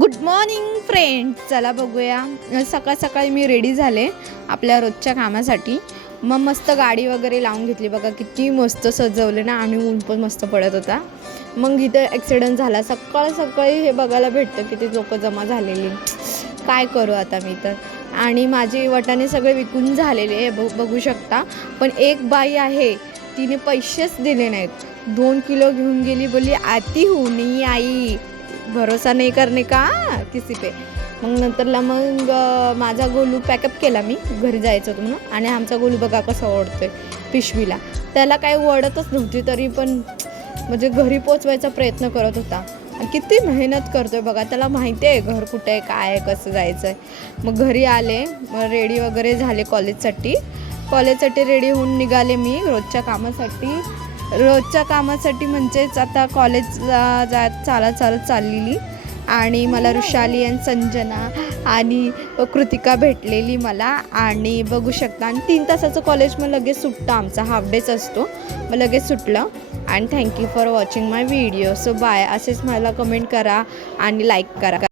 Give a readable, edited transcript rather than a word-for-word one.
Good morning friend. चला बघूया. सकाळ सकाळी मी रेडी झाले आपल्या रोजच्या कामासाठी. मग मस्त गाडी वगैरे लावून घेतली. बघा किती मस्त सजवले ना, आणि ऊन पण मस्त पडत होता. मग इथे ॲक्सिडेंट झाला. सकाळी हे बघायला भेटतं किती लोक जमा झालेली. काय करू आता मी तर. आणि माझे वाटाणे सगळे विकून झालेले बघू शकता. पण एक बाई आहे, तिने पैसेच दिले नाहीत. 2 किलो घेऊन गेली. बोली आती हूँ नहीं आई, भरोसा नाही करणे का किसी पे. मग नंतरला माझा गोलू पॅकअप केला मी, घरी जायचं होतं म्हणून. आणि आमचा गोलू बघा कसा ओढतोय पिशवीला. त्याला काही ओढतच नव्हती, तरी पण म्हणजे घरी पोचवायचा प्रयत्न करत होता. किती मेहनत करतोय बघा. त्याला माहिती आहे घर कुठे आहे, काय आहे, कसं जायचं आहे. मग घरी आले, मग रेडी वगैरे झाले कॉलेजसाठी रेडी होऊन निघाले मी रोजच्या कामासाठी म्हणजेच आता कॉलेजला चालत चाललेली. आणि मला ऋषाली आणि संजना आणि कृतिका भेटलेली मला. आणि बघू शकता. आणि 3 तासाचं कॉलेज मग लगेच सुटतं. आमचा हाफ डेच असतो, मग लगेच सुटलं. आणि thank you for watching my video. So bye. असेच मला कमेंट करा आणि लाईक करा.